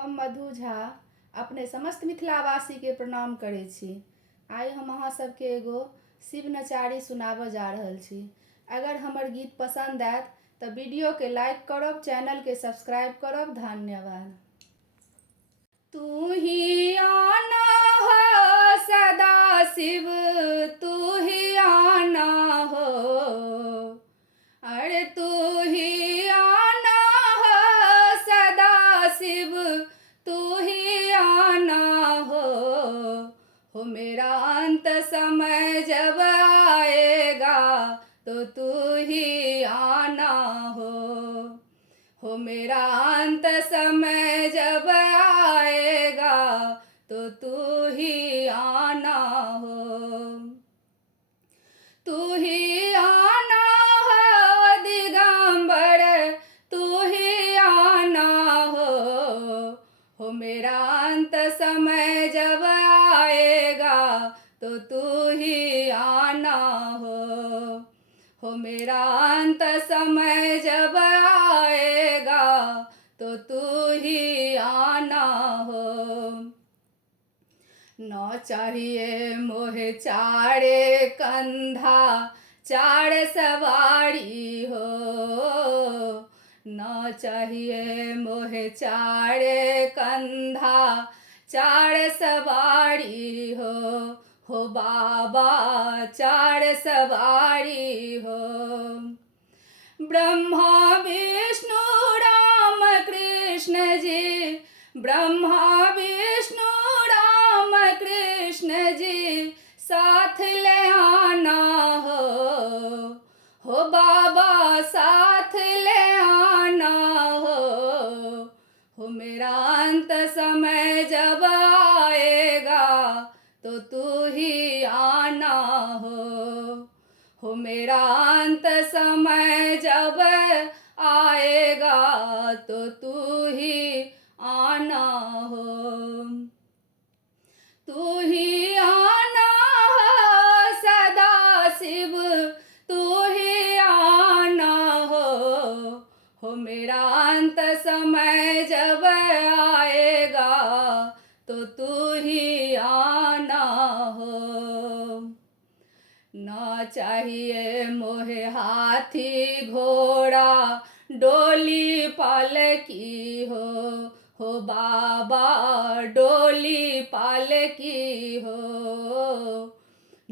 हम मधु झा अपने समस्त मिथिलावासी के प्रणाम करै छी। आइ हम अहाँ सबके एगो शिव नचारी सुनाबऽ जा रहल छी। अगर हमर गीत पसंद आयत तऽ वीडियो के लाइक करब, चैनल के सब्सक्राइब करब। धन्यवाद। तू ही आना हो सदा शिव, तू ही आना हो, अरे तू ही आना हो सदा शिव, तू ही आना हो मेरा अंत समय जब आएगा तो तू ही आना हो मेरा अंत समय जब आएगा तो तू ही आना हो। तू ही आना हो दिगंबर, तू ही आना हो मेरा अंत समय जब आएगा तो तू ही आना हो मेरा अंत समय जब आएगा तो तू ही आना हो। न चाहिए मोहे चारे कंधा चार सवारी हो, न चाहिए मोहे चारे कंधा चार सवारी हो बाबा चार सवारी हो। ब्रह्मा विष्णु राम कृष्ण जी, ब्रह्मा विष्णु राम कृष्ण जी साथ ले आना हो बाबा साथ ले आना हो मेरा अंत समय जब आएगा तो तू ही आना हो मेरा अंत समय जब आएगा तो तू ही आना हो। तू ही आना हो सदा शिव, तू ही आना हो मेरा अंत समय जब आएगा तो तू ही आना हो। ना चाहिए मोहे हाथी घोड़ा डोली पालकी हो बाबा डोली पालकी हो।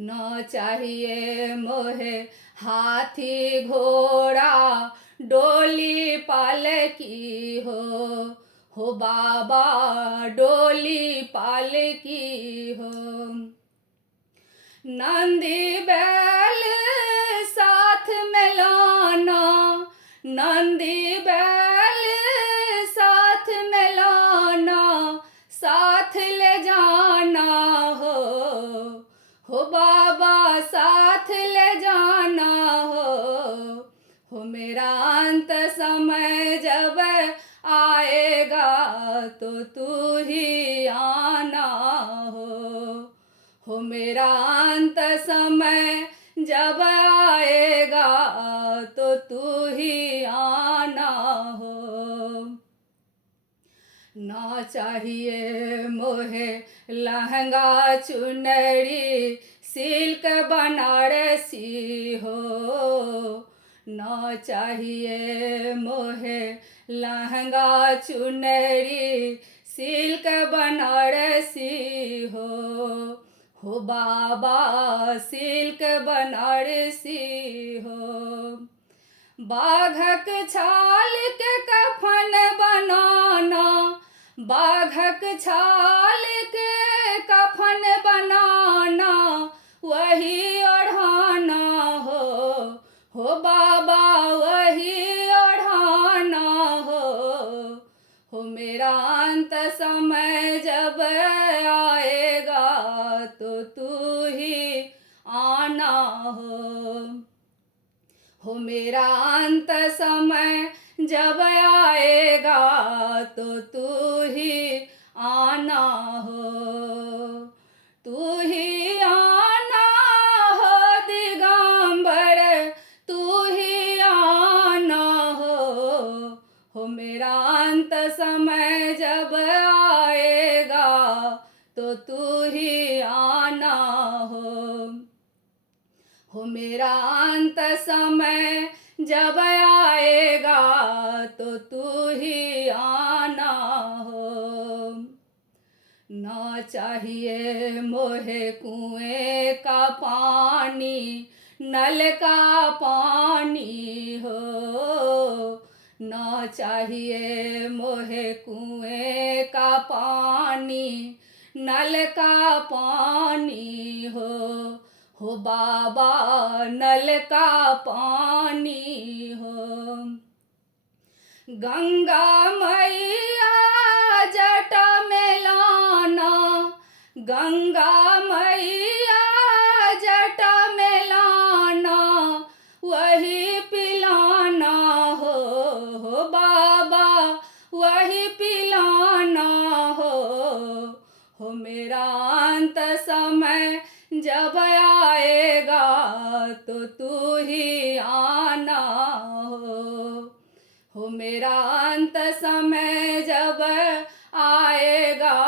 न चाहिए मोहे हाथी घोड़ा डोली पालकी हो बाबा डोली पालकी हो। नंदी बैल साथ में लाना, नंदी बैल साथ में लाना, साथ ले जाना हो बाबा साथ ले जाना हो मेरा अंत समय जब आएगा तो तू ही आना हो मेरा अंत समय जब आएगा तो तू ही आना हो। ना चाहिए मोहे लहंगा चुनरी सिल्क बनारसी हो, ना चाहिए मोहे लहंगा चुनरी सिल्क बनारसी हो बाबा सिल्क बनारसी हो। बाघक छाल के कफन बनाना, बाघक छाल के कफन बनाना वही ओढ़ाना हो बाबा वही ओढ़ाना हो मेरा अंत समय जब आएगा तो तू ही आना हो मेरा अंत समय जब आएगा तो तू ही आना हो। तू ही आना हो दिगंबर, तू ही आना हो मेरा अंत समय जब तो तू ही आना हो मेरा अंत समय जब आएगा तो तू ही आना हो। ना चाहिए मोहे कुएं का पानी नल का पानी हो। ना चाहिए मोहे कुएं का पानी नल का पानी हो बाबा नल का पानी हो। गंगा मैया जटा में लाना गंगा मैया जटा में लाना वही पिलाना हो बाबा वही पिलाना हो मेरा अंत समय जब आएगा तो तू ही आना हो मेरा अंत समय जब आएगा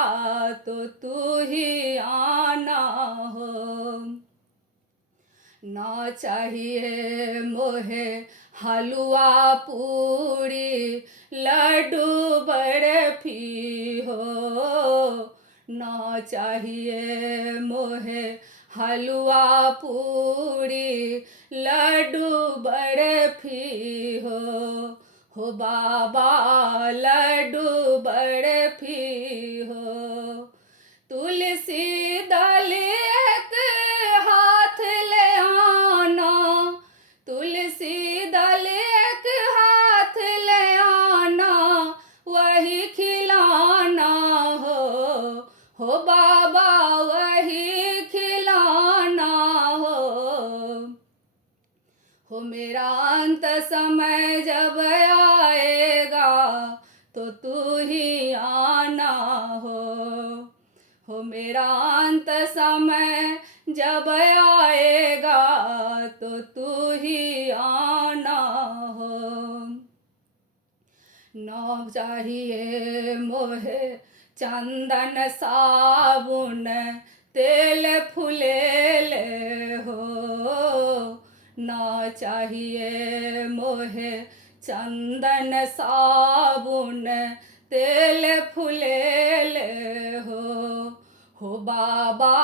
तो तू ही आना हो। ना चाहिए मोहे हलवा पूरी लड्डू बर्फी हो। ना चाहिए मोहे हलवा पूरी लड्डू बर्फी हो बाबा लड्डू बर्फी हो। तुलसी दल एक हाथ ले आना तुलसी दल एक हाथ ले आना वही खिलाना हो बाबा वही खिलाना हो मेरा अंत समय जब आएगा तो तू ही आना हो मेरा अंत समय जब आएगा तो तू ही आना हो। ना चाहिए मोहे चंदन साबुन तेल फुलेल हो। ना चाहिए मोहे चंदन साबुन तेल फुलेल हो बाबा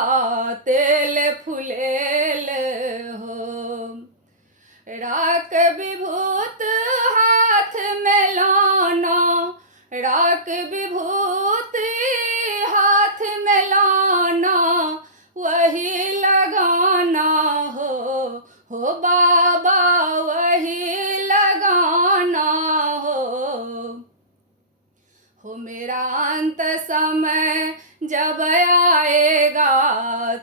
तेल फुलेल हो। राख विभूत हाथ में लाना राख विभूति हाथ में लाना वही लगाना हो बाबा वही लगाना हो मेरा अंत समय जब आएगा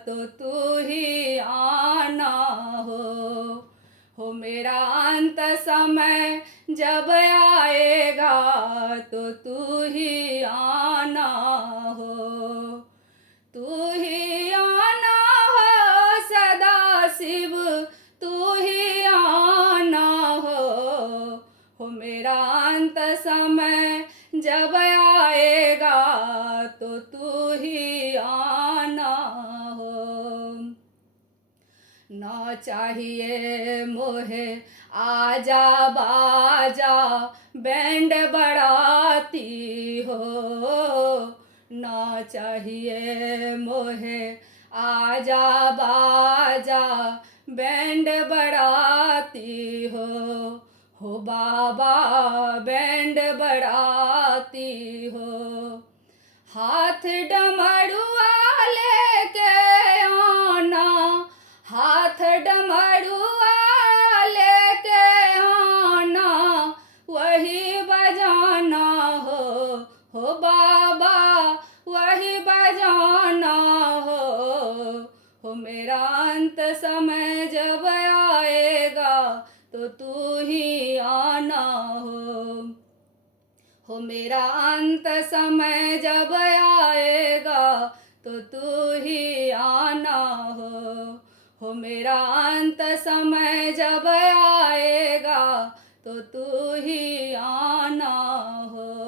तो तू ही आना हो मेरा अंत समय जब आएगा तो तू ही आना हो। तू ही आना हो सदा शिव तू ही आना हो मेरा अंत समय जब आएगा तो तू ही आना हो। ना चाहिए मोहे आजा बाजा बैंड बराती हो। ना चाहिए मोहे आजा बाजा बैंड बराती हो बाबा बैंड बराती हो। हाथ डमरुआ लेके आना हाथ डमरुआ लेके आना वही बजाना हो बाबा वही बजाना हो मेरा अंत समय जब आएगा तो तू ही आना हो मेरा अंत समय जब आएगा तो तू ही आना हो मेरा अंत समय जब आएगा तो तू ही आना हो।